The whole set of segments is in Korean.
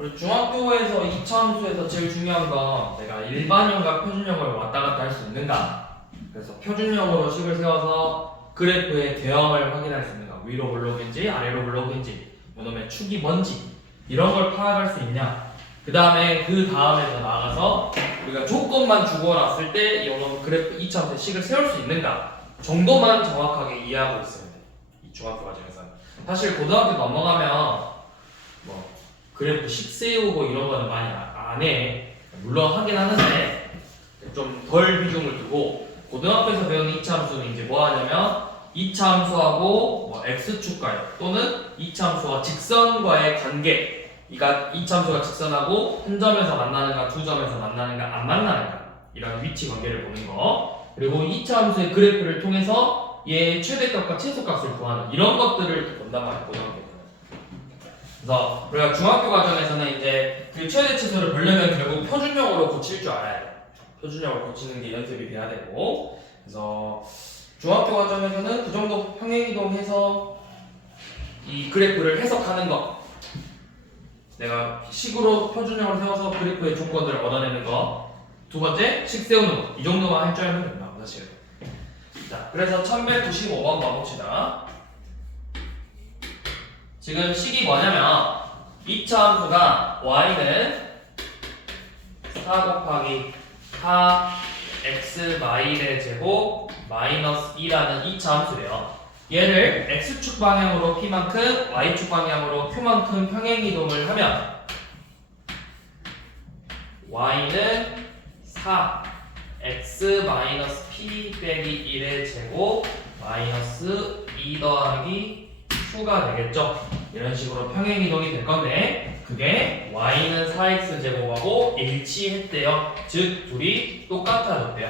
그리고 중학교에서 이차함수에서 제일 중요한 건 내가 일반형과 표준형을 왔다 갔다 할 수 있는가. 그래서 표준형으로 식을 세워서 그래프의 대형을 확인할 수 있는가. 위로 블록인지 아래로 블록인지, 그다음에 축이 뭔지 이런 걸 파악할 수 있냐. 그 다음에 더 나아가서 우리가 조건만 주고 놨을 때 이런 그래프 이차함수의 식을 세울 수 있는가 정도만 정확하게 이해하고 있어야 돼. 이 중학교 과정에서는. 사실 고등학교 넘어가면 뭐 그래프 식 세우고 이런 거는 많이 안 해. 물론 하긴 하는데 좀 덜 비중을 두고 고등학교에서 배우는 이차함수는 이제 뭐 하냐면 이차함수하고 뭐 x축과역 또는 이차함수와 직선과의 관계. 그러니까 이차함수가 직선하고 한 점에서 만나는가 두 점에서 만나는가 안 만나는가 이런 위치 관계를 보는 거. 그리고 이차함수의 그래프를 통해서 얘의 최대값과 최소값을 구하는 이런 것들을 본단 말이야 고등학교. 그래서 우리가 중학교 과정에서는 이제 그 최대 최소를 보려면 결국 표준형으로 고칠 줄 알아야 돼. 표준형으로 고치는 게 연습이 돼야 되고. 그래서 중학교 과정에서는 그 정도 평행이동해서 이 그래프를 해석하는 거. 내가 식으로 표준형을 세워서 그래프의 조건을 얻어내는 거. 두 번째, 식 세우는 거. 이 정도만 할 줄 알면 된다, 사실. 자, 그래서 1195번 가봅시다. 지금 식이 뭐냐면 이차함수가 y는 4 곱하기 4 x 마일의 제곱 마이너스 2라는 이차함수래요. 얘를 x축 방향으로 p만큼 y축 방향으로 q만큼 평행이동을 하면 y는 4 x 마이너스 p 빼기 1의 제곱 마이너스 2 더하기 q가 되겠죠. 이런 식으로 평행이동이 될 건데 그게 y는 4x 제곱하고 일치했대요. 즉 둘이 똑같아졌대요.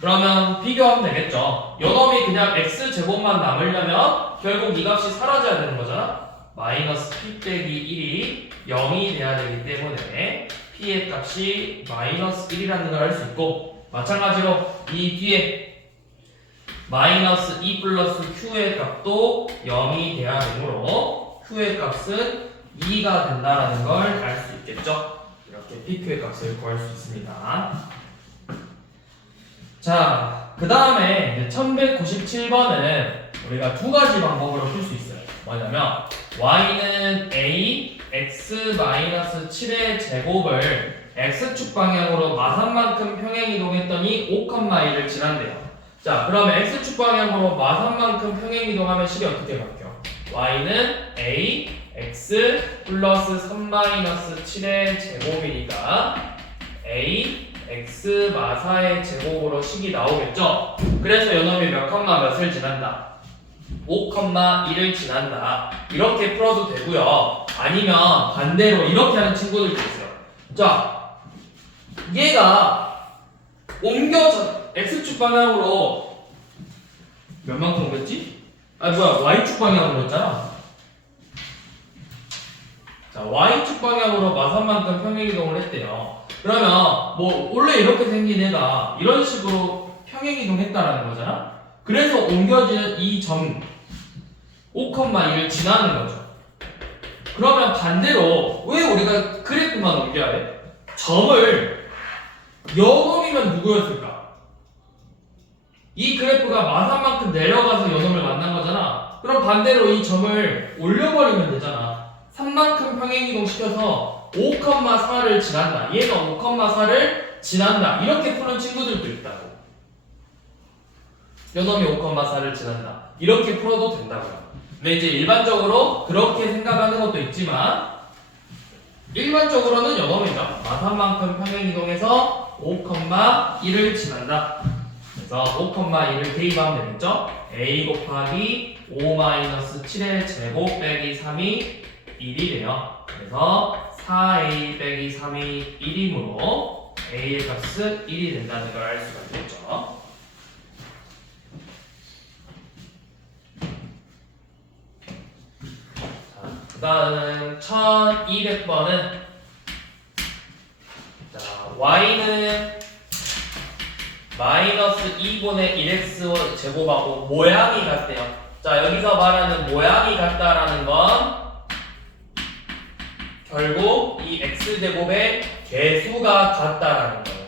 그러면 비교하면 되겠죠. 요놈이 그냥 x 제곱만 남으려면 결국 이 값이 사라져야 되는 거잖아. 마이너스 p 빼기 1이 0이 돼야 되기 때문에 p의 값이 마이너스 1이라는 걸 알 수 있고, 마찬가지로 이 뒤에 마이너스 2 플러스 q의 값도 0이 돼야 되므로 q의 값은 2가 된다는 걸 알 수 있겠죠. 이렇게 pq의 값을 구할 수 있습니다. 자, 그 다음에 1197번은 우리가 두 가지 방법으로 풀 수 있어요. 뭐냐면 y는 a x-7의 제곱을 x축 방향으로 마산만큼 평행이동했더니 5,1을 지난대요. 자, 그러면 x축 방향으로 마산만큼 평행이동하면 식이 어떻게 바뀌어? y는 a x 플러스 3-7의 제곱이니까 a x 마사의 제곱으로 식이 나오겠죠? 그래서 요놈이 몇 컴마 몇을 지난다? 5,1을 지난다. 이렇게 풀어도 되고요. 아니면 반대로 이렇게 하는 친구들도 있어요. 자, 얘가 옮겨져 x축 방향으로 몇만큼 옮겼지? y축 방향으로 했잖아. 자, y축 방향으로 마산만큼 평행이동을 했대요. 그러면 뭐 원래 이렇게 생긴 애가 이런 식으로 평행이동했다라는 거잖아. 그래서 옮겨진 이 점 5,1을 지나는 거죠. 그러면 반대로 왜 우리가 그래프만 옮겨야 돼? 점을 요놈이면 누구였을까? 이 그래프가 마산만큼 내려가서 요놈을 만난 거잖아. 그럼 반대로 이 점을 올려버리면 되잖아. 3만큼 평행이동 시켜서 5,4를 지난다. 얘가 5,4를 지난다. 이렇게 푸는 친구들도 있다고. 요놈이 5,4를 지난다. 이렇게 풀어도 된다고요. 근데 이제 일반적으로 그렇게 생각하는 것도 있지만 일반적으로는 요놈이죠. 마산만큼 평행이동해서 5,1을 지난다. 그래서 5,1을 대입하면 되겠죠. a 곱하기 5-7의 제곱 빼기 3이 1이 돼요. 그래서 4a 빼기 3이 1이므로 a의 값은 1이 된다는 걸 알 수가 있겠죠. 그 다음 1200번은 y는 마이너스 2분의 1x 제곱하고 모양이 같대요. 자, 여기서 말하는 모양이 같다라는 건 결국 이 x제곱의 개수가 같다라는 거예요.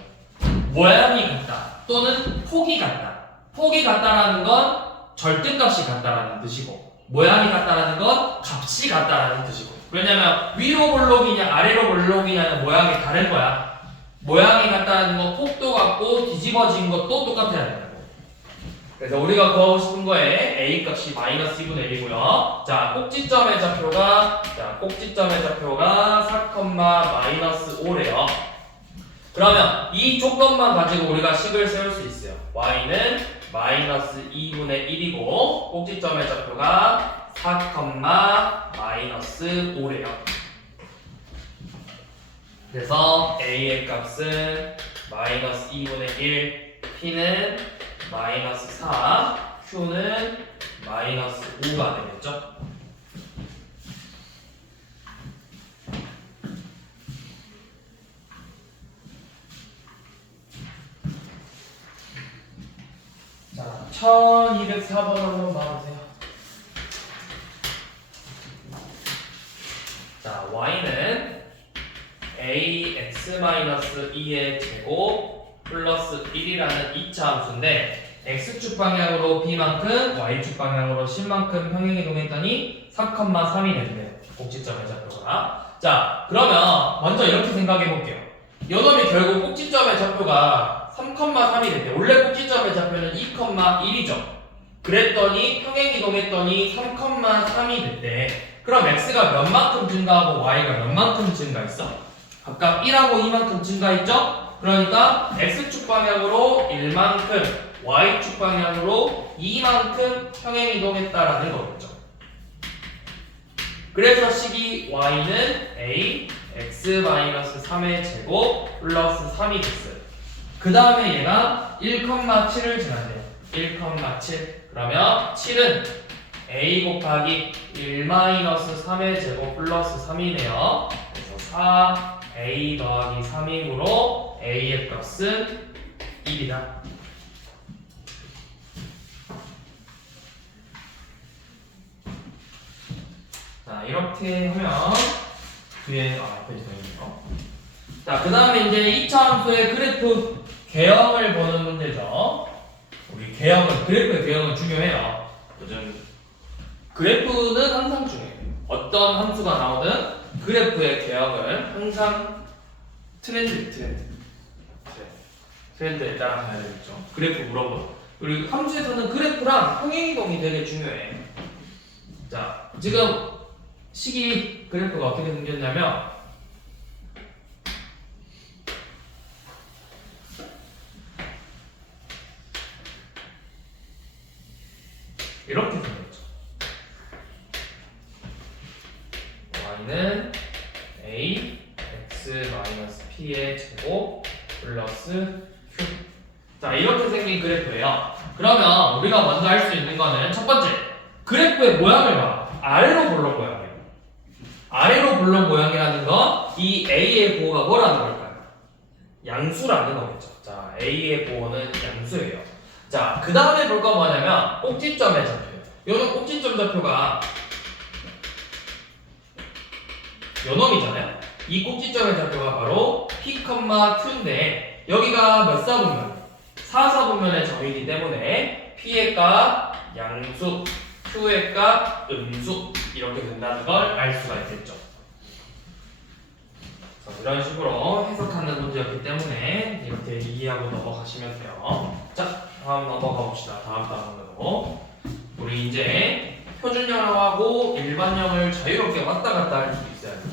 모양이 같다 또는 폭이 같다. 폭이 같다라는 건 절대값이 같다라는 뜻이고 모양이 같다라는 건 값이 같다라는 뜻이고 왜냐면 위로 볼록이냐 아래로 볼록이냐는 모양이 다른 거야. 모양이 같다는 건 폭도 같고 뒤집어진 것도 똑같아야 된다고. 그래서 우리가 구하고 싶은 거에 a 값이 마이너스 2분의 1이고요. 자, 꼭지점의 좌표가 4, 마이너스 5래요. 그러면 이 조건만 가지고 우리가 식을 세울 수 있어요. y는 마이너스 2분의 1이고 꼭지점의 좌표가 4, 마이너스 5래요. 그래서 a의 값은 마이너스 2분의 1, p는 마이너스 4, q는 마이너스 5가 되겠죠? 자, 1204번 한번 봐보세요. 자, y는 ax-2의 제곱 플러스 1이라는 2차 함수인데 x축 방향으로 b만큼 y축 방향으로 10만큼 평행이동했더니 4,3이 된대요. 꼭지점의 좌표가. 자, 그러면 먼저 이렇게 생각해 볼게요. 요놈이 결국 꼭지점의 좌표가 3,3이 됐대. 원래 꼭지점의 좌표는 2,1이죠. 그랬더니 평행이동했더니 3,3이 됐대. 그럼 x가 몇 만큼 증가하고 y가 몇 만큼 증가했어? 각각 1하고 2만큼 증가했죠? 그러니까 x축 방향으로 1만큼, y축 방향으로 2만큼 평행이동했다라는 거겠죠. 그래서 식이 y는 a x-3의 제곱 플러스 3이 됐어요. 그 다음에 얘가 1,7을 지난대요. 1,7. 그러면 7은 a 곱하기 1-3의 제곱 플러스 3이네요. 그래서 4a 더하기 3이므로 a의 값은 1이다. 자, 이렇게 하면 뒤에 앞에 있네요. 자, 그 다음에 이제 2차 함수의 그래프 개형을 보는 문제죠. 우리 그래프의 개형은 중요해요. 요즘 그래프는 항상 중요해요. 어떤 함수가 나오든 그래프의 개형을 항상 트렌드에 따라 가야 되겠죠. 그래프 물어보는. 그리고 함수에서는 그래프랑 평행이동이 되게 중요해. 자, 지금 식이 그래프가 어떻게 생겼냐면 이렇게 생겼죠. y는 a x-p의 제곱 플러스 q. 자, 이렇게 생긴 그래프예요. 그러면 우리가 먼저 할 수 있는 거는 첫 번째, 그래프의 모양을 봐. 아래로 볼록 모양이에요. 아래로 볼록 모양이라는 건 이 a의 보호가 뭐라는 걸까요? 양수라는 거겠죠. 자, a의 보호는 양수예요. 자, 그 다음에 볼 건 뭐냐면 꼭지점의 좌표예요. 요는 꼭지점 좌표가 요놈이잖아요. 이 꼭지점의 좌표가 바로 p, q인데 여기가 몇 사분면? 4사분면의 점이기 때문에 p의 값 양수, q의 값 음수 이렇게 된다는 걸 알 수가 있겠죠. 이런 식으로 해석하는 문제였기 때문에 이렇게 이해하고 넘어가시면 돼요. 자, 다음 넘어가 봅시다. 다음 단어로 우리 이제 표준형하고 일반형을 자유롭게 왔다 갔다 할 수 있어야 돼요.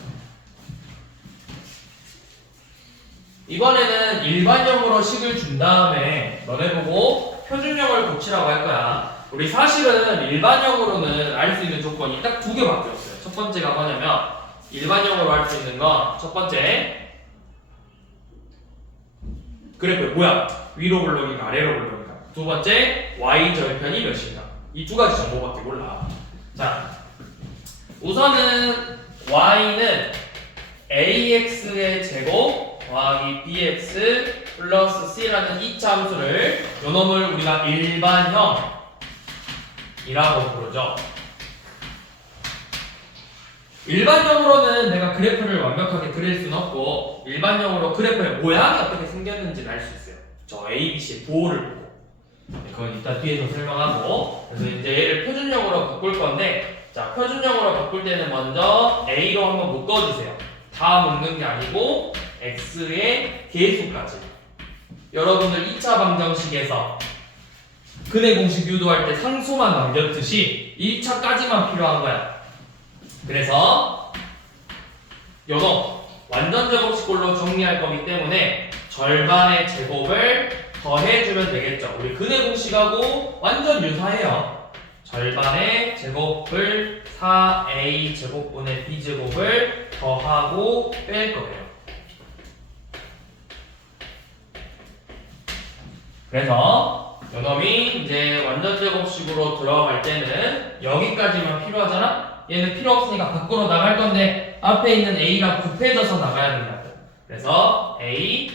이번에는 일반형으로 식을 준 다음에 너네 보고 표준형을 고치라고 할 거야. 우리 사실은 일반형으로는 알 수 있는 조건이 딱 2개밖에 없어요. 첫 번째가 뭐냐면 일반형으로 할 수 있는 건 첫 번째 그래프의 모양 위로 볼록인가 아래로 볼록인가. 두 번째 y 절편이 몇인가. 이 두 가지 정보밖에 몰라. 자, 우선은 y는 ax의 제곱 더하기 bx 플러스 c라는 2차 함수를 요놈을 우리가 일반형이라고 부르죠. 일반적으로는 내가 그래프를 완벽하게 그릴 수는 없고 일반적으로 그래프의 모양이 어떻게 생겼는지는 알 수 있어요. 저 A, B, C의 부호를 보고. 그건 이따 뒤에서 설명하고. 그래서 이제 얘를 표준형으로 바꿀 건데, 자, 표준형으로 바꿀 때는 먼저 A로 한번 묶어주세요. 다 묶는 게 아니고 X의 개수까지. 여러분들 2차 방정식에서 근의 공식 유도할 때 상수만 남겼듯이 1차까지만 필요한 거야. 그래서 요거 완전 제곱식꼴로 정리할 거기 때문에 절반의 제곱을 더해주면 되겠죠. 우리 근의 공식하고 완전 유사해요. 절반의 제곱을 4a 제곱분의 b 제곱을 더하고 뺄 거예요. 그래서 요놈이 이제 완전 제곱식으로 들어갈 때는 여기까지만 필요하잖아? 얘는 필요 없으니까 밖으로 나갈 건데 앞에 있는 a랑 곱해져서 나가야 된다. 그래서 a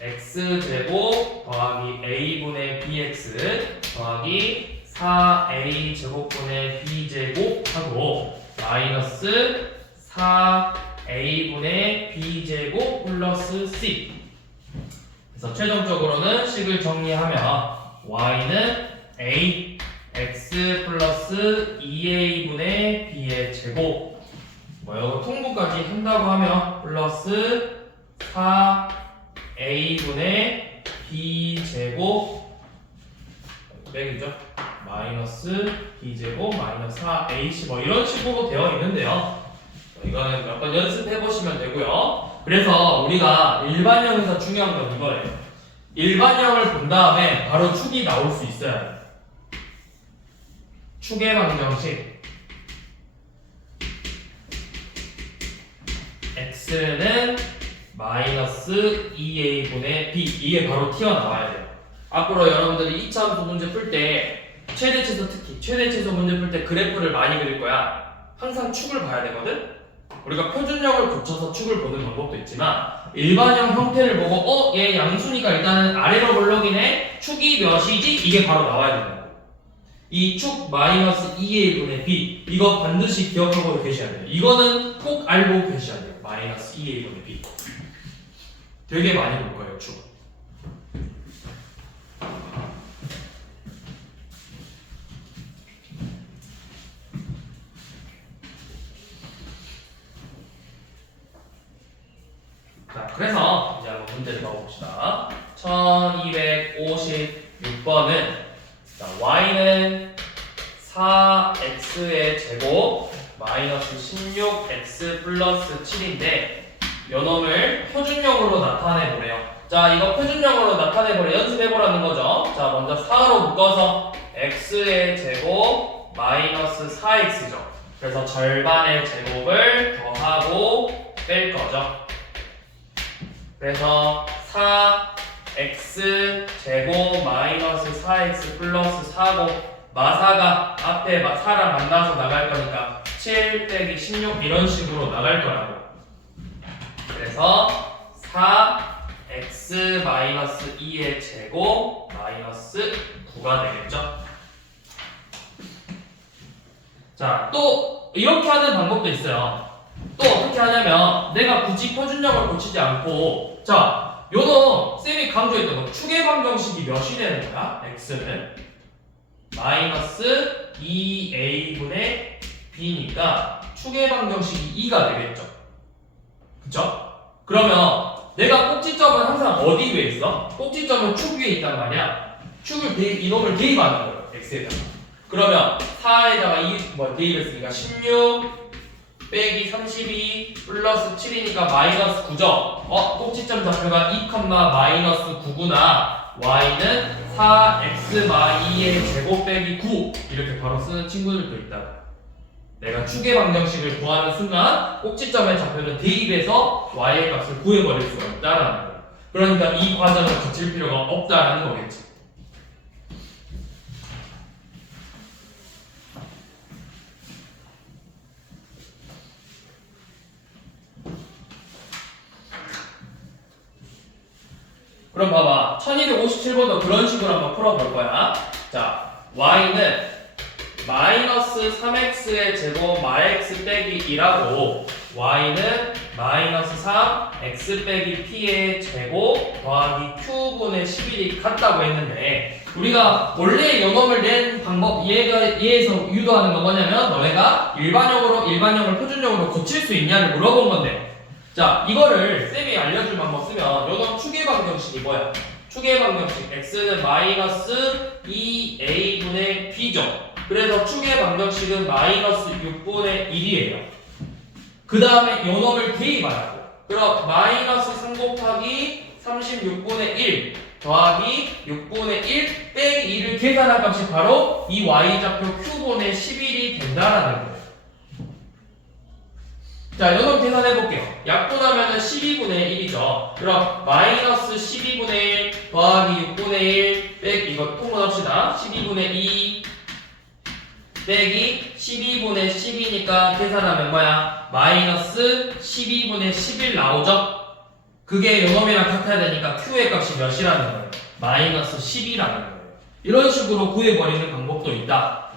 x제곱 더하기 a분의 bx 더하기 4a 제곱분의 b제곱 하고 마이너스 4a분의 b제곱 플러스 c. 그래서 최종적으로는 식을 정리하면 y는 a x 플러스 2a분의 b의 제곱 이거 통분까지 한다고 하면 플러스 4a분의 b제곱 빼기죠. 마이너스 b제곱 마이너스 4ac 이런 식으로 되어 있는데요. 이거는 몇 번 연습해 보시면 되고요. 그래서 우리가 일반형에서 중요한 건 이거예요. 일반형을 본 다음에 바로 축이 나올 수 있어야 돼요. 축의 방정식 x는 마이너스 2a분의 b 이게 바로 튀어나와야 돼요. 앞으로 여러분들이 2차 함수 문제 풀 때 최대치수 특히 최대치수 문제 풀 때 그래프를 많이 그릴 거야. 항상 축을 봐야 되거든. 우리가 표준형을 고쳐서 축을 보는 방법도 있지만 일반형 형태를 보고 얘 양수니까 일단은 아래로 볼록이네 축이 몇이지? 이게 바로 나와야 된다고. 이 축 마이너스 2a분의 b 이거 반드시 기억하고 계셔야 돼요. 이거는 꼭 알고 계셔야 돼요. 마이너스 2a분의 b 되게 많이 볼 거예요. 축. 자, 그래서 이제 한번 문제를 넣어봅시다. 1256번은 자, y는 4x의 제곱 마이너스 16x 플러스 7인데 요놈을 표준형으로 나타내보래요. 자, 이거 표준형으로 나타내보래 연습해보라는 거죠. 자, 먼저 4로 묶어서 x의 제곱 마이너스 4x죠. 그래서 절반의 제곱을 더하고 뺄 거죠. 그래서 4x 제곱 마이너스 4x 플러스 4고 마사가 앞에 4랑 만나서 나갈 거니까 7 빼기 16 이런 식으로 나갈 거라고. 그래서 4x 마이너스 2의 제곱 마이너스 9가 되겠죠. 자, 또 이렇게 하는 방법도 있어요. 또 어떻게 하냐면 내가 굳이 표준형을 고치지 않고 자, 요거 쌤이 강조했던 거 축의 방정식이 몇이 되는 거야? x는 마이너스 2a분의 b니까 축의 방정식이 2가 되겠죠. 그쵸? 그러면 내가 꼭지점은 항상 어디 위에 있어? 꼭지점은 축 위에 있단 말이야. 이놈을 대입하는 거예요. x에다가. 그러면 4에다가 대입했으니까 16 빼기 32 플러스 7이니까 마이너스 9죠. 꼭지점 좌표가 2, 마이너스 9구나. y는 4x 마이의 제곱 빼기 9 이렇게 바로 쓰는 친구들도 있다. 내가 축의 방정식을 구하는 순간 꼭지점의 좌표는 대입해서 y의 값을 구해버릴 수가 있다라는 거예요. 그러니까 이 과정을 거칠 필요가 없다라는 거겠지. 그럼 봐봐. 1257번도 그런 식으로 한번 풀어볼 거야. 자, y는 마이너스 3x의 제곱 마x 빼기 2라고 y는 마이너스 3 x 빼기 p의 제곱 더하기 q분의 11이 같다고 했는데 우리가 원래 요놈을 낸 방법 얘에서 유도하는 건 뭐냐면 너네가 일반형을 표준형으로 고칠 수 있냐를 물어본 건데 자 이거를 쌤이 알려줄 방법 쓰면 요놈 추계 방정식이 뭐야? 추계 방정식 x는 마이너스 2a분의 b죠. 그래서 추계 방정식은 마이너스 6분의 1이에요. 그 다음에 요놈을 대입하라고. 그럼 마이너스 3 곱하기 36분의 1 더하기 6분의 1 빼기 2를 계산할 값이 바로 이 y좌표 q분의 11이 된다라는 거예요. 자, 요놈 계산해볼게요. 약분하면은 12분의 1이죠. 그럼 마이너스 12분의 1 더하기 6분의 1 빼기 이거 통분합시다. 12분의 2 빼기 12분의 10이니까 계산하면 뭐야? 마이너스 12분의 11 나오죠? 그게 요놈이랑 같아야 되니까 q의 값이 몇이라는 거예요? 마이너스 10이라는 거예요. 이런 식으로 구해버리는 방법도 있다.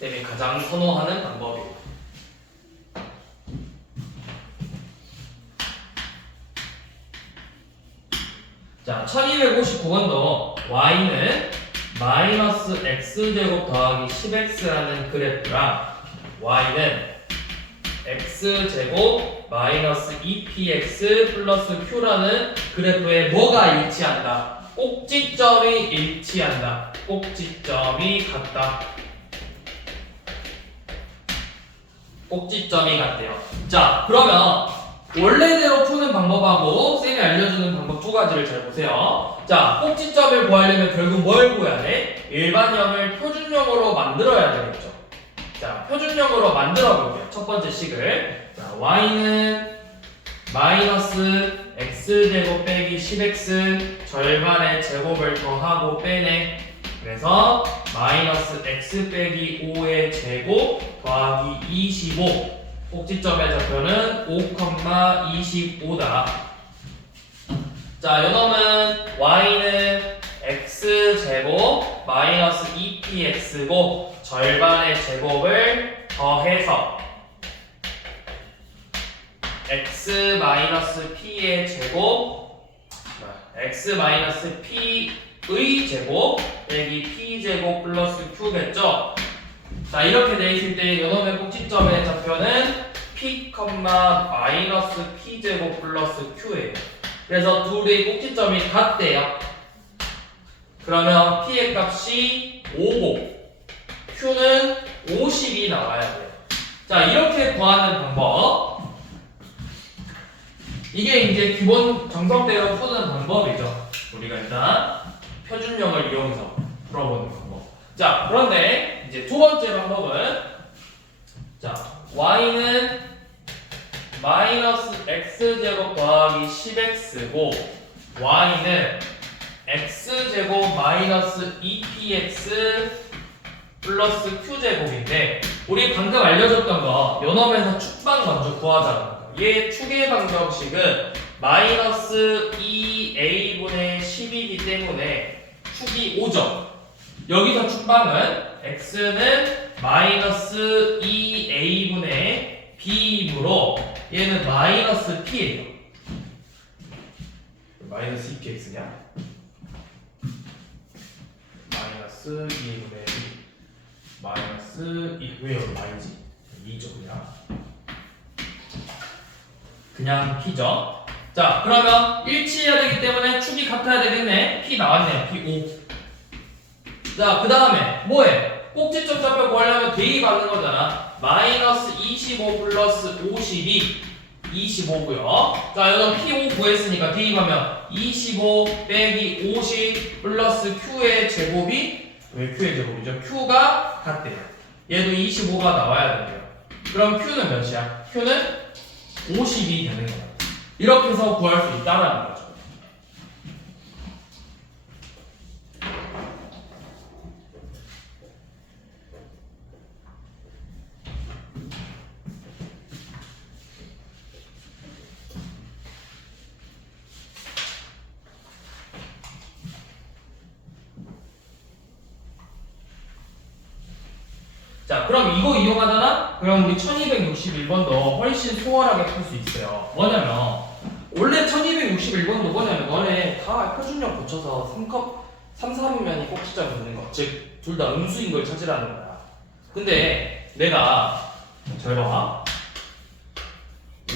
쌤이 가장 선호하는 방법이에요. 자, 1259번도 y는 마이너스 x제곱 더하기 10x라는 그래프랑 y는 x제곱 마이너스 2px 플러스 q라는 그래프에 뭐가 일치한다? 꼭지점이 일치한다. 꼭지점이 같다. 꼭지점이 같대요. 자, 그러면 원래대로 푸는 방법하고 쌤이 알려주는 방법 두 가지를 잘 보세요. 자, 꼭지점을 구하려면 결국 뭘 구해야 돼? 일반형을 표준형으로 만들어야 되겠죠. 자, 표준형으로 만들어 볼게요. 첫 번째 식을. 자, y는 마이너스 x제곱 빼기 10x 절반의 제곱을 더하고 빼내. 그래서 마이너스 x 빼기 5의 제곱 더하기 25 꼭지점의 좌표는 5,25다. 자, 요놈은 y는 x제곱 마이너스 2px고 절반의 제곱을 더해서 x 마이너스 p의 제곱 x 마이너스 p의 제곱 빼기 p제곱 플러스 q겠죠? 자, 이렇게 돼 있을 때 요놈의 꼭지점의 좌표는 p, 마이너스 p제곱 플러스 q예요. 그래서 둘의 꼭지점이 같대요. 그러면 p의 값이 5고 q는 50이 나와야 돼요. 자, 이렇게 구하는 방법. 이게 이제 기본 정석대로 푸는 방법이죠. 우리가 일단 표준형을 이용해서 풀어보는 방법. 자, 그런데 이제 두 번째 방법은 자, y는 마이너스 x제곱 더하기 10x고 y는 x제곱 마이너스 2px 플러스 q제곱인데 우리 방금 알려줬던 거 요놈에서 축방 먼저 구하자는 거. 얘 추계 방정식은 마이너스 2a분의 10이기 때문에 축이 5죠. 여기서 축방은 x는 마이너스 2a분의 b이므로 얘는 마이너스 p예요. 마이너스 2px냐? 마이너스 2a분의 b 마이너스 2, 왜 여기 마이지? 2죠 그냥 p죠. 자, 그러면 일치해야 되기 때문에 축이 같아야 되겠네. p 나왔네요. p 5. 자, 그 다음에 뭐해? 꼭지점 좌표 구하려면 대입하는 거잖아. 마이너스 25 플러스 52 25고요. 자, 여기서 p5 구했으니까 대입하면 25 빼기 50 플러스 q의 제곱이 왜 q의 제곱이죠? q가 같대요. 얘도 25가 나와야 된대요. 그럼 q는 몇이야? q는 50이 되는 거야. 이렇게 해서 구할 수 있다는 거죠. 자, 그럼 이거 이용하잖아? 그럼 우리 1261번도 훨씬 수월하게 풀 수 있어요. 뭐냐면 원래 1261번도 뭐냐면 너네 다 표준력 붙여서 3, 4분면이 꼭지점이 있는 거. 즉 둘 다 음수인 걸 찾으라는 거야. 근데 내가 잘 봐.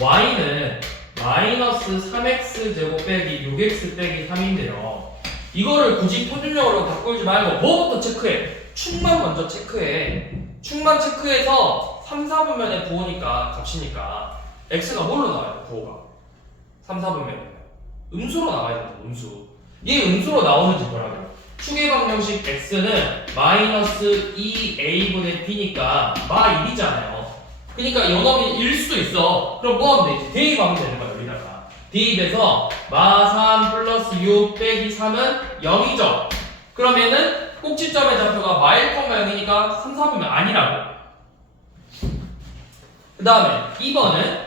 y는 마이너스 3x 제곱 빼기 6x 빼기 3인데요. 이거를 굳이 표준형으로 바꾸지 말고 뭐부터 체크해? 축만 먼저 체크해. 축만 체크해서 3, 4분면에 부호니까 값이니까 x가 뭘로 나와요? 부호가 3, 4분면이면 음수로 나와야 된다. 음수. 얘 음수로 나오는지 뭐라고요? 축의 방정식 x는 마이너스 2a분의 b니까 마 1이잖아요. 그러니까 요놈이 1 수도 있어. 그럼 뭐 하면 되지? 대입하면 되는 거야. 여기다가 대입해서 마 3 플러스 6 빼기 3은 0이죠. 그러면은 꼭지점의 좌표가 마 1, 0이니까 3, 4분면 아니라고. 그 다음에 2번은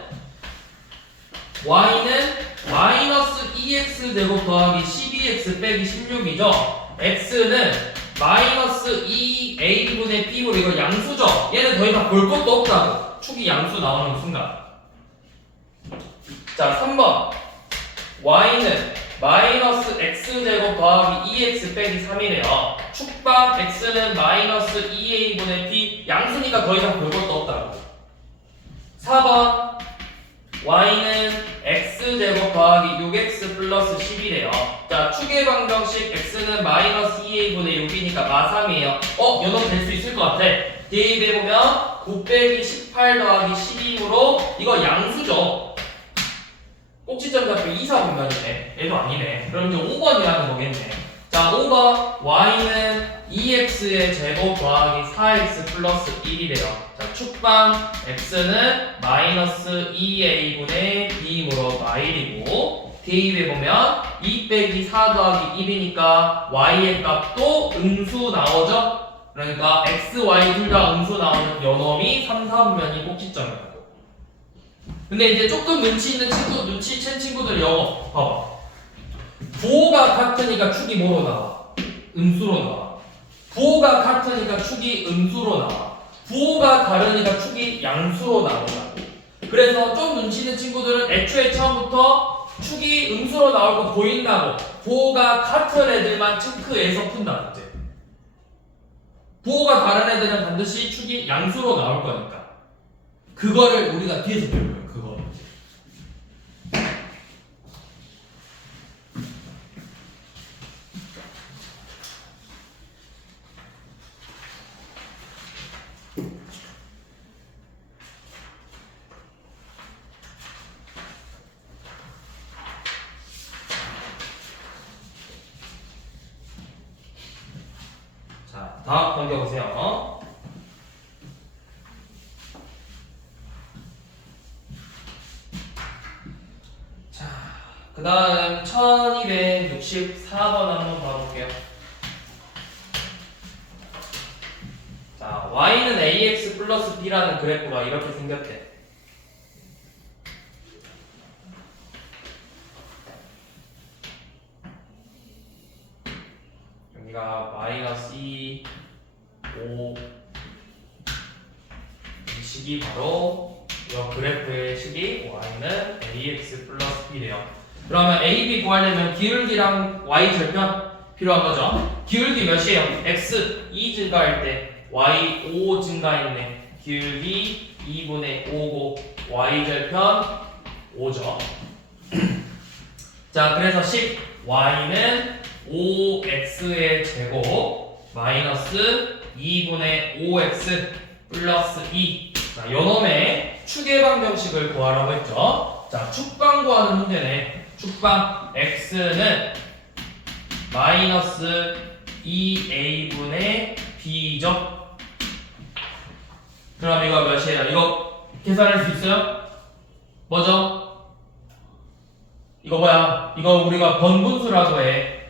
y는 마이너스 2x 제곱 더하기 12x 빼기 16이죠. x는 마이너스 2a분의 b로 이거 양수죠. 얘는 더 이상 볼 것도 없다고. 축이 양수 나오는 순간. 자, 3번 y는 마이너스 x제곱 더하기 2x 빼기 3이래요. 축방 x는 마이너스 2a분의 b 양수니까 더 이상 볼 것도 없다고. 4번 y는 x제곱 더하기 6x 플러스 10이래요. 자, 축의 방정식 x는 마이너스 2a분의 6이니까 마 3이에요. 요놈 될 수 있을 것 같아. 대입해보면 9 빼기 18 더하기 12이므로 이거 양수죠. 꼭지점 잡표 2, 4분면이네. 얘도 아니네. 그럼 이제 5번이라는 거겠네. 자, 5번 y는 2x의 제곱 더하기 4x 플러스 1이래요. 자, 축방 x는 마이너스 2a분의 b이므로 마1이고 대입해보면 2 빼기 4 더하기 1이니까 y의 값도 음수 나오죠? 그러니까 x, y 둘 다 음수 나오는 요놈이 3, 4분면이 꼭지점이라고. 근데 이제 조금 눈치 챈 친구들 영어 봐봐. 부호가 같으니까 축이 뭐로 나와? 음수로 나와. 부호가 같으니까 축이 음수로 나와. 부호가 다르니까 축이 양수로 나온다고. 그래서 좀 눈치 있는 친구들은 애초에 처음부터 축이 음수로 나올 거 보인다고 부호가 같은 애들만 체크해서 푼다. 이제 부호가 다른 애들은 반드시 축이 양수로 나올 거니까 그거를 우리가 뒤에서 배울 거예요. 그거. 자, 다음 넘겨보세요. 자, 그 다음 1264번 한번 봐볼게요. 자, y는 ax 플러스 b라는 그래프가 이렇게 생겼대. 여기가 마이너스 2, 5 이 식이 바로 이 그래프의 식이 y는 ax 플러스 b래요. 그러면 a, b 구하려면 기울기랑 y 절편 필요한 거죠. 기울기 몇이에요? x 2 증가할 때 y 5 증가했네. 기울기 2분의 5고 y 절편 5죠. 자, 그래서 식 y는 5x의 제곱 마이너스 2분의 5x 플러스 2. 자, 요놈의 축의 방정식을 구하라고 했죠. 자, 축방 구하는 문제네. 축방 x는 마이너스 2a분의 b죠. 그럼 이거 몇이에요? 이거 계산할 수 있어요? 뭐죠? 이거 뭐야? 이거 우리가 번분수라고 해.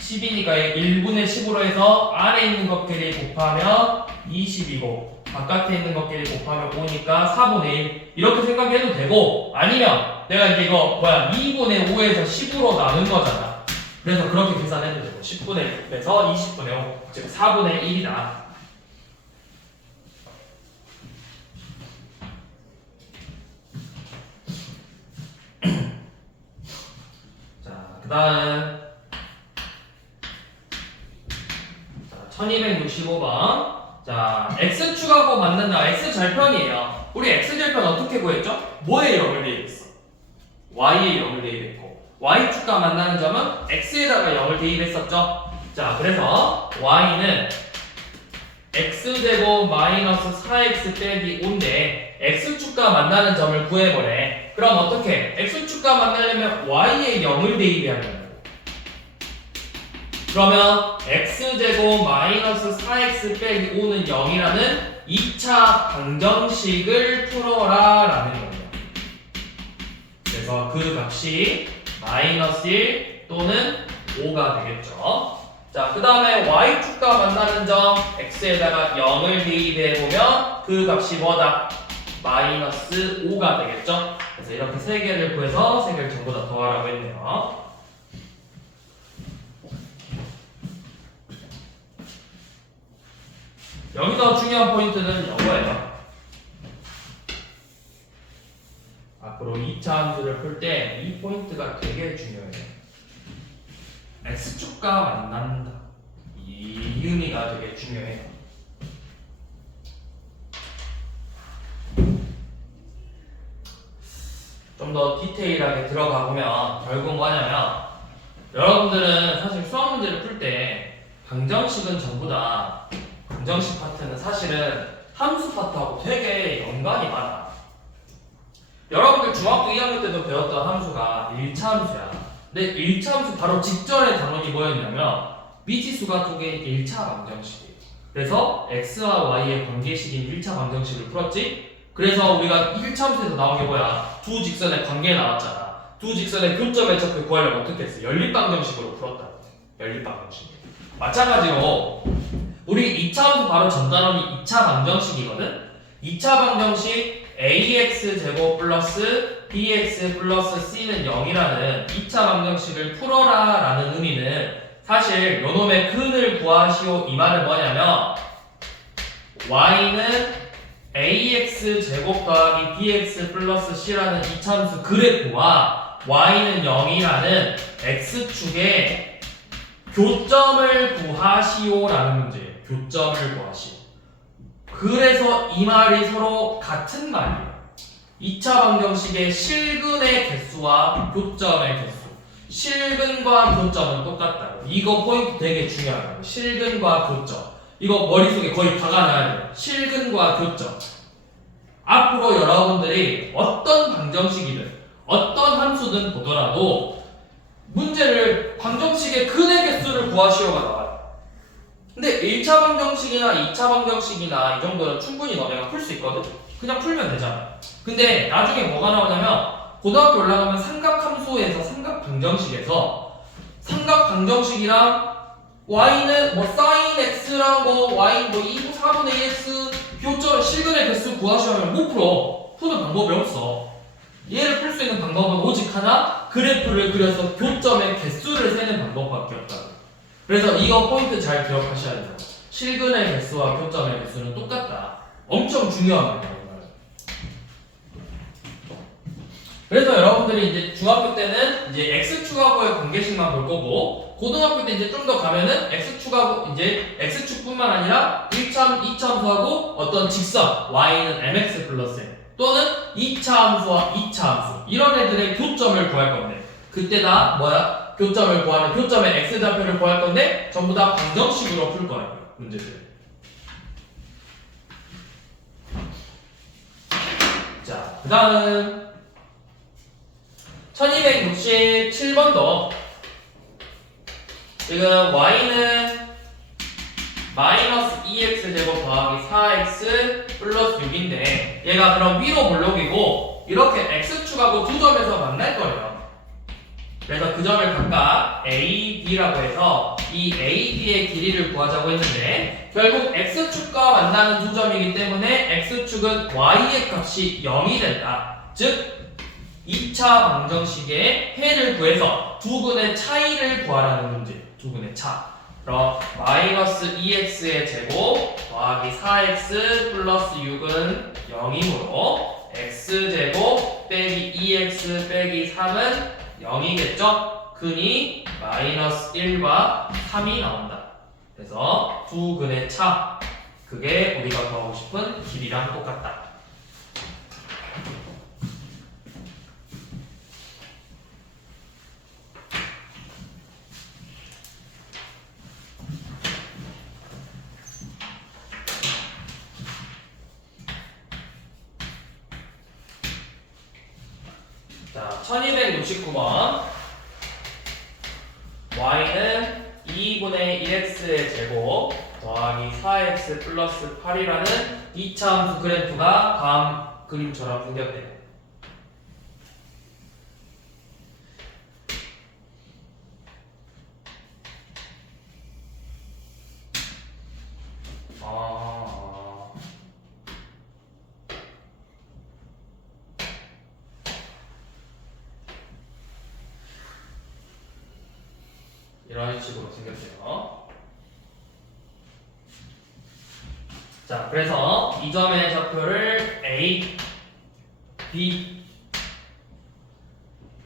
10이니까 1분의 10으로 해서 안에 있는 것끼리 곱하면 20이고 바깥에 있는 것끼리 곱하면 5니까 4분의 1 이렇게 생각해도 되고, 아니면 내가 이제 이거 2분의 5에서 10으로 나눈 거잖아. 그래서 그렇게 계산해도 되고 10분의 6에서 20분의 5 즉 4분의 1이다. 다음 1265번. 자, x축하고 만난다. x절편이에요. 우리 x절편 어떻게 구했죠? 뭐에 0을 대입했어? y에 0을 대입했고, y축과 만나는 점은 x에다가 0을 대입했었죠. 자, 그래서 y는 x제곱 마이너스 4x 빼기 5인데 x축과 만나는 점을 구해보래. 그럼 어떻게? x축과 만나려면 y에 0을 대입해야 된다고. 그러면 x제곱 마이너스 4x 빼기 5는 0이라는 2차 방정식을 풀어라 라는 거예요. 그래서 그 값이 마이너스 1 또는 5가 되겠죠. 자, 그 다음에 y축과 만나는 점 x에다가 0을 대입해보면 그 값이 뭐다? 마이너스 5가 되겠죠. 그래서 이렇게 3개를 구해서 3개를 전부 다 더하라고 했네요. 여기서 중요한 포인트는 이거예요. 앞으로 2차 함수를 풀 때 이 포인트가 되게 중요해요. x축과 만난다. 이 의미가 되게 중요해요. 좀 더 디테일하게 들어가 보면 결국 뭐냐면, 여러분들은 사실 수학 문제를 풀 때 방정식은 전부 다, 방정식 파트는 사실은 함수 파트하고 되게 연관이 많아. 여러분들 중학교 2학년 때도 배웠던 함수가 1차 함수야. 근데 1차 함수 바로 직전의 단원이 뭐였냐면 미지수가 두 개인 1차 방정식이에요. 그래서 x와 y의 관계식인 1차 방정식을 풀었지. 그래서 우리가 1차 함수에서 나온 게 뭐야? 두 직선의 관계 나왔잖아. 두 직선의 교점의 적을 구하려면 어떻게 했어? 연립방정식으로 풀었다. 연립방정식. 마찬가지로 우리 2차 함수 바로 전 단원이 2차 방정식이거든. 2차 방정식 ax 제곱 플러스 bx 플러스 c는 0이라는 2차 방정식을 풀어라 라는 의미는 사실 요놈의 근을 구하시오 이 말은 뭐냐면 y는 ax 제곱 더하기 bx 플러스 c라는 2차 함수 그래프와 y는 0이라는 x축의 교점을 구하시오 라는 문제예요. 교점을 구하시오. 그래서 이 말이 서로 같은 말이에요. 2차 방정식의 실근의 개수와 교점의 개수. 실근과 교점은 똑같다고. 이거 포인트 되게 중요하다고. 실근과 교점. 이거 머릿속에 거의 박아놔야 돼요. 실근과 교점. 앞으로 여러분들이 어떤 방정식이든 어떤 함수든 보더라도 문제를 방정식의 근의 개수를 구하시오가 나와요. 근데 1차 방정식이나 2차 방정식이나 이 정도는 충분히 너네가 풀 수 있거든? 그냥 풀면 되잖아. 근데 나중에 뭐가 나오냐면 고등학교 올라가면 삼각함수에서 삼각방정식에서 삼각방정식이랑 y는 뭐 sin x랑 뭐 y 뭐 2분 4분의 1x 교점 실근의 개수 구하시면 못 풀어. 푸는 방법이 없어. 얘를 풀 수 있는 방법은 오직 하나, 그래프를 그려서 교점의 개수를 세는 방법밖에 없다고. 그래서 이거 포인트 잘 기억하셔야 돼요. 실근의 개수와 교점의 개수는 똑같다. 엄청 중요한 말이에요. 그래서 여러분들이 이제 중학교 때는 이제 x축하고의 관계식만 볼 거고, 고등학교 때 이제 좀 더 가면은 x축하고 이제 x축뿐만 아니라 1차, 2차 함수하고 어떤 직선 y는 mx 플러스 n 또는 2차 함수와 2차 함수 이런 애들의 교점을 구할 건데, 그때 다 뭐야? 교점을 구하는 교점의 x좌표를 구할 건데 전부 다 방정식으로 풀 거예요. 문제들. 자, 그 다음 1267번도 지금 y는 마이너스 2x 제곱 더하기 4x 플러스 6인데 얘가 그럼 위로 볼록이고 이렇게 x축하고 두 점에서 만날 거예요. 그래서 그 점을 각각 a, b라고 해서 이 a, b의 길이를 구하자고 했는데 결국 x축과 만나는 두 점이기 때문에 x축은 y의 값이 0이 된다. 즉 2차 방정식의 해를 구해서 두 근의 차이를 구하라는 문제. 두 근의 차. 그럼 마이너스 2x의 제곱 더하기 4x 플러스 6은 0이므로 x제곱 빼기 2x 빼기 3은 0이겠죠? 근이 마이너스 1과 3이 나온다. 그래서 두 근의 차, 그게 우리가 구하고 싶은 길이랑 똑같다. 자, 1269번. y는 2분의 1x의 제곱 더하기 4x 플러스 8이라는 2차 함수 그래프가 다음 그림처럼 생겼대요. 이런 식으로 생겼대요. 자, 그래서 이 점의 좌표를 A, B,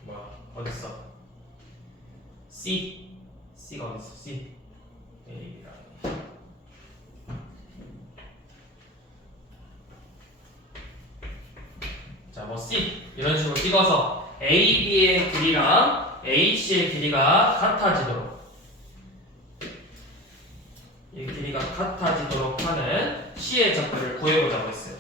뭐야, 어딨어? C가 어딨어? C, A랑. 자, 뭐 C 이런 식으로 찍어서 AB의 길이랑 AC의 길이가 같아지도록, 이 길이가 같아지도록 하는 C의 좌표를 구해보자고 했어요.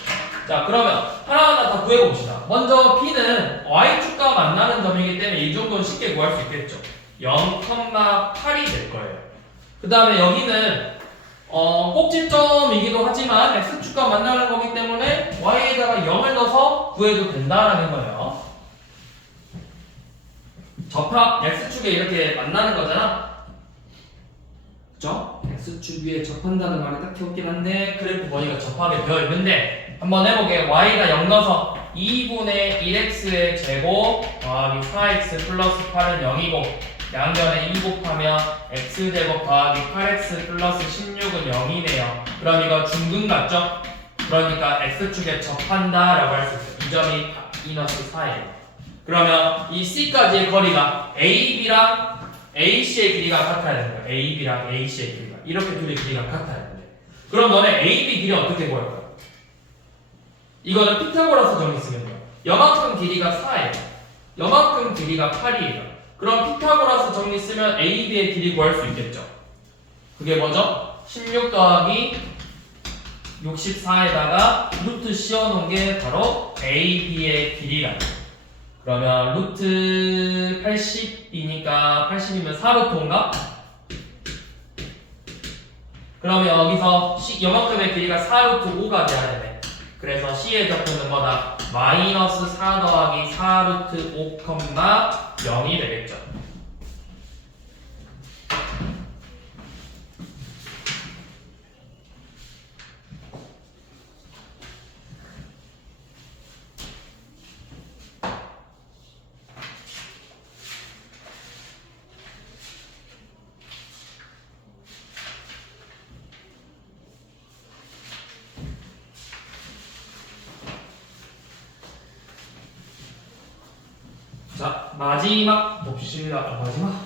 자, 그러면 하나하나 다 구해봅시다. 먼저 P는 Y축과 만나는 점이기 때문에 이 정도는 쉽게 구할 수 있겠죠. 0,8이 될 거예요. 그 다음에 여기는 꼭지점이기도 하지만 X축과 만나는 거기 때문에 Y에다가 0을 넣어서 구해도 된다라는 거예요. 접합 X축에 이렇게 만나는 거잖아. 그쵸? X축 위에 접한다는 말이 딱히 없긴 한데 그래프 보니까 접하게 되어 있는데 한번 해보게. Y가 0 넣어서 2분의 1x의 제곱 더하기 4x 플러스 8은 0이고 양변에 2 곱하면 x제곱 더하기 8x 플러스 16은 0이네요. 그럼 이거 중근 같죠? 그러니까 X축에 접한다 라고 할 수 있어요. 이 점이 마이너스 4예요. 그러면 이 C까지의 거리가 AB랑 AC의 길이가 같아야 되는 거야. AB랑 AC의 길이가. 이렇게 둘의 길이가 같아야 되는데. 그럼 너네 AB 길이 어떻게 보일 거야? 이거는 피타고라스 정리 쓰면 돼요. 요만큼 길이가 4예요. 요만큼 길이가 8이에요. 그럼 피타고라스 정리 쓰면 AB의 길이 구할 수 있겠죠. 그게 뭐죠? 16 더하기 64에다가 루트 씌워놓은 게 바로 AB의 길이라. 그러면 루트 80이니까 80이면 4루트인가? 그러면 여기서 요만큼의 길이가 4루트 5가 돼야 되네. 그래서 C의 좌표는 뭐다? 마이너스 4 더하기 4루트 5, 0이 되겠죠. 자, 마지막 봅시다. 마지막.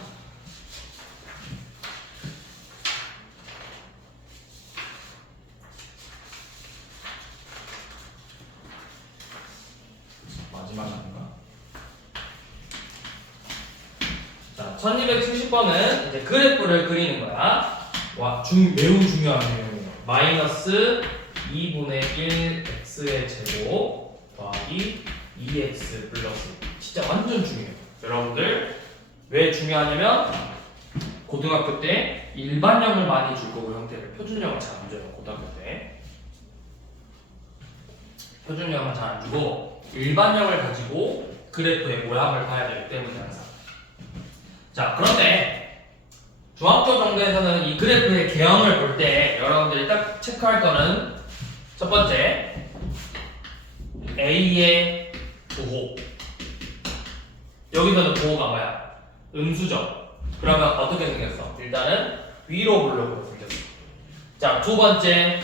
마지막 아닌가? 자, 1270번은 이제 그래프를 그리는 거야. 와, 매우 중요한 내용이에요. 마이너스 2분의 1x의 제곱 더하기 2x 플러스. 진짜 완전 중요해요. 여러분들 왜 중요하냐면 고등학교 때 일반형을 많이 줄 거고 형태를 표준형을 잘 안 줘요. 고등학교 때 표준형을 잘 안 주고 일반형을 가지고 그래프의 모양을 봐야 되기 때문에 항상. 자, 그런데 중학교 정도에서는 이 그래프의 개형을 볼 때 여러분들이 딱 체크할 거는 첫 번째 A의 부호. 여기서는 부호가 뭐야? 음수죠. 그러면 어떻게 생겼어? 일단은 위로 블록으로 생겼어. 자, 두 번째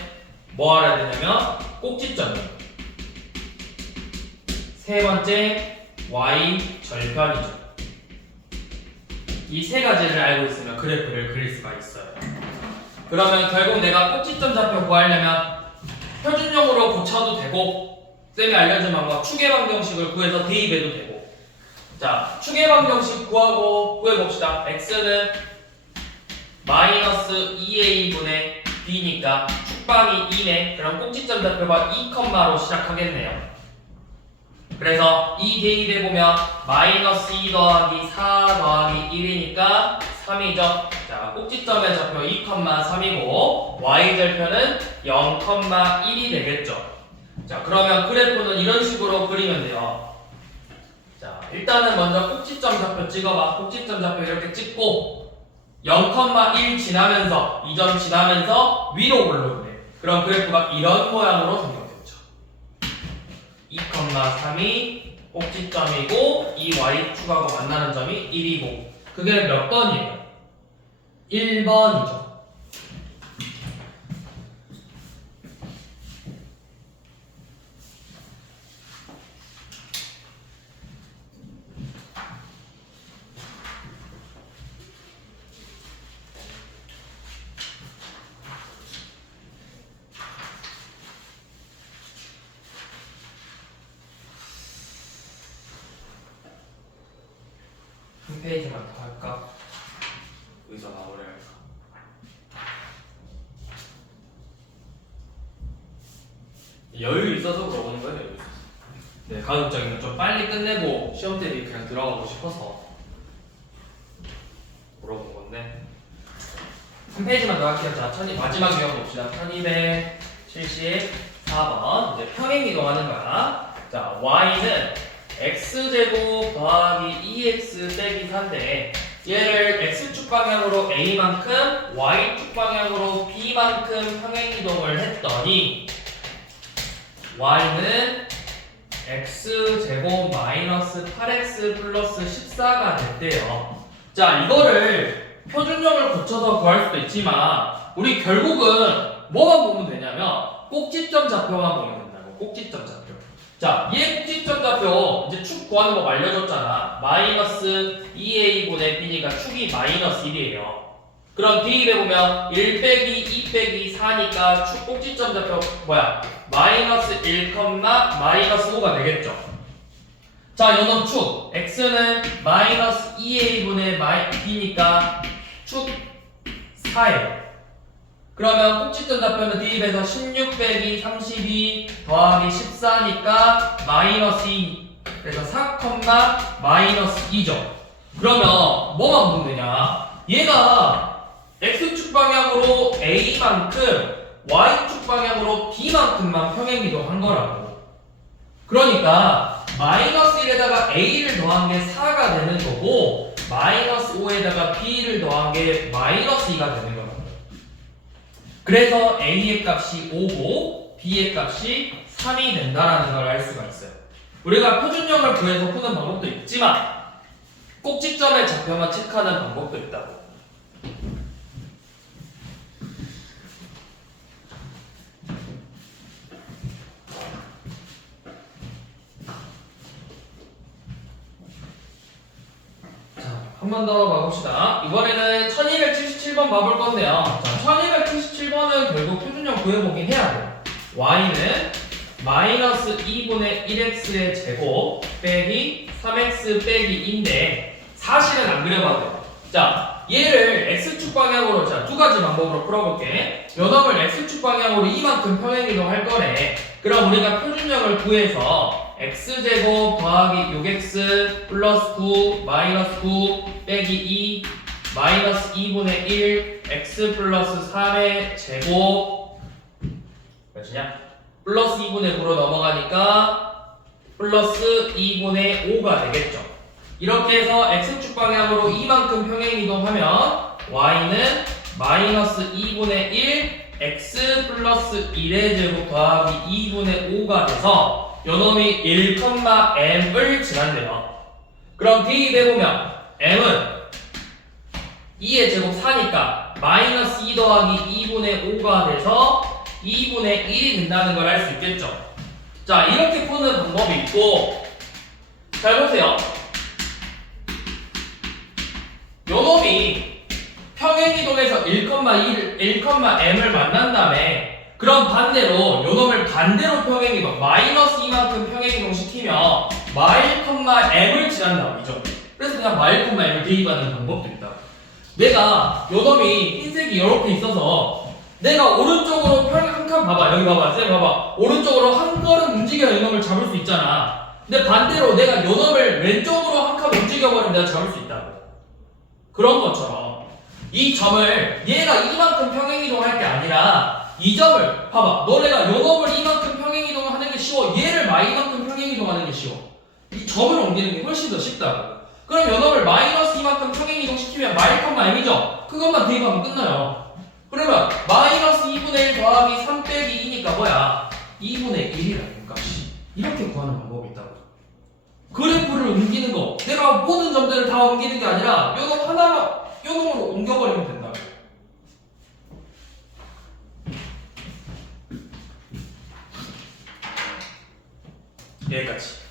뭐 알아야 되냐면 꼭지점이에요. 세 번째 y 절편이죠. 이 세 가지를 알고 있으면 그래프를 그릴 수가 있어요. 그러면 결국 내가 꼭지점 좌표 구하려면 표준형으로 고쳐도 되고 쌤이 알려준 방법 축의 방정식을 구해서 대입해도 되고. 자, 축의 방정식 구해봅시다. x는 마이너스 2a분의 b니까 축방이 2네. 그럼 꼭지점 좌표가 2컴마로 시작하겠네요. 그래서 이 대입해보면 마이너스 2 더하기 4 더하기 1이니까 3이죠. 자, 꼭지점의 좌표 2,3이고 y절표는 0,1이 되겠죠. 자, 그러면 그래프는 이런 식으로 그리면 돼요. 자, 일단은 먼저 꼭지점 좌표 찍어봐. 꼭지점 좌표 이렇게 찍고 0,1 지나면서 2점 지나면서 위로 올라오네. 그럼 그래프가 이런 모양으로 생겼겠죠. 2,3이 꼭지점이고 이 y축하고 만나는 점이 1이고 그게 몇 번이에요? 1번이죠. 한 페이지만 더 할까? 여기서 나오려 할까? 여유 있어서 물어보는 거예요. 여유 있어서. 네, 가급적이면 좀 빨리 끝내고 시험 대비 그냥 들어가고 싶어서 물어본 건데 한 페이지만 더 할게요. 자, 마지막 유형 봅시다. 1274번 이제 평행 이동하는 거야. 자, y는 x제곱 더하기 2x 빼기 4인데 얘를 x축 방향으로 a만큼 y축 방향으로 b만큼 평행이동을 했더니 y는 x제곱 마이너스 8x 플러스 14가 됐대요. 자, 이거를 표준형을 고쳐서 구할 수도 있지만 우리 결국은 뭐만 보면 되냐면 꼭지점 좌표만 보면 된다고. 꼭지점 좌표. 자, 얘 꼭지점 좌표 이제 축 구하는 법 알려줬잖아. 마이너스 2a분의 b니까 축이 마이너스 1이에요. 그럼 대입해보면 1 빼기 2 빼기 4니까 축 꼭지점 좌표 뭐야? 마이너스 1, 마이너스 5가 되겠죠. 자, 요놈 축 x는 마이너스 2a분의 b니까 축 4예요. 그러면 꼭지점 좌표는 대입해서 16 빼기 32 더하기 14니까 마이너스 2. 그래서 4, 마이너스 2죠. 그러면 뭐만 보면 되냐? 얘가 x축 방향으로 a만큼 y축 방향으로 b만큼만 평행이동한 거라고. 그러니까 마이너스 1에다가 a를 더한 게 4가 되는 거고 마이너스 5에다가 b를 더한 게 마이너스 2가 되는 거라고. 그래서 a의 값이 5고 b의 값이 3이 된다라는 걸 알 수가 있어요. 우리가 표준형을 구해서 푸는 방법도 있지만 꼭지점의 좌표만 체크하는 방법도 있다고. 한 번 더 봐봅시다. 이번에는 1277번 봐볼 건데요. 자, 1277번은 결국 표준형 구해보긴 해야 돼요. y는 마이너스 2분의 1x의 제곱 빼기 3x 빼기 2인데 사실은 안 그려봐도 돼요. 자, 얘를 x축 방향으로 자, 두 가지 방법으로 풀어볼게. 요 놈을 x축 방향으로 이만큼 평행이동 할 거래. 그럼 우리가 표준형을 구해서 x제곱 더하기 6x 플러스 9 마이너스 9 빼기 2 마이너스 2분의 1 x 플러스 3의 제곱 몇이냐? 플러스 2분의 9로 넘어가니까 플러스 2분의 5가 되겠죠. 이렇게 해서 x축 방향으로 이만큼 평행이동하면 y는 마이너스 2분의 1 x 플러스 1의 제곱 더하기 2분의 5가 돼서 요놈이 1,m을 지난대요. 그럼 대입해보면 m은 2의 제곱 4니까 마이너스 2 더하기 2분의 5가 돼서 2분의 1이 된다는 걸 알 수 있겠죠. 자, 이렇게 푸는 방법이 있고 잘 보세요. 요놈이 평행이동에서 1,m을 만난 다음에 그럼 반대로 요놈을 반대로 평행이동 마이너스 이만큼 평행이동 시키면 마일,m을 지난다 말이죠. 그래서 그냥 마일,m을 대입하는 방법도 있다. 내가 요놈이 흰색이 이렇게 있어서 내가 오른쪽으로 한 칸 봐봐. 여기 봐봐. 쌤 봐봐. 오른쪽으로 한 걸음 움직여 요놈을 잡을 수 있잖아. 근데 반대로 내가 요놈을 왼쪽으로 한 칸 움직여버리면 내가 잡을 수 있다고. 그런 것처럼 이 점을 얘가 이만큼 평행이동할 게 아니라 이 점을 봐봐. 너네가 요놈을 이만큼 평행이동하는 게 쉬워. 얘를 마이만큼 평행이동하는 게 쉬워. 이 점을 옮기는 게 훨씬 더 쉽다고. 그럼 요놈을 마이너스 이만큼 평행이동 시키면 마일,m이죠? 그것만 대입하면 끝나요. 그러면 마이너스 2분의 1 더하기 3 빼기 2니까 뭐야? 2분의 1이라는 값이 이렇게 구하는 방법이 있다고. 그래프를 옮기는 거 내가 모든 점들을 다 옮기는 게 아니라 요놈 하나만 요놈으로 옮겨버리면 된다고. 여기까지.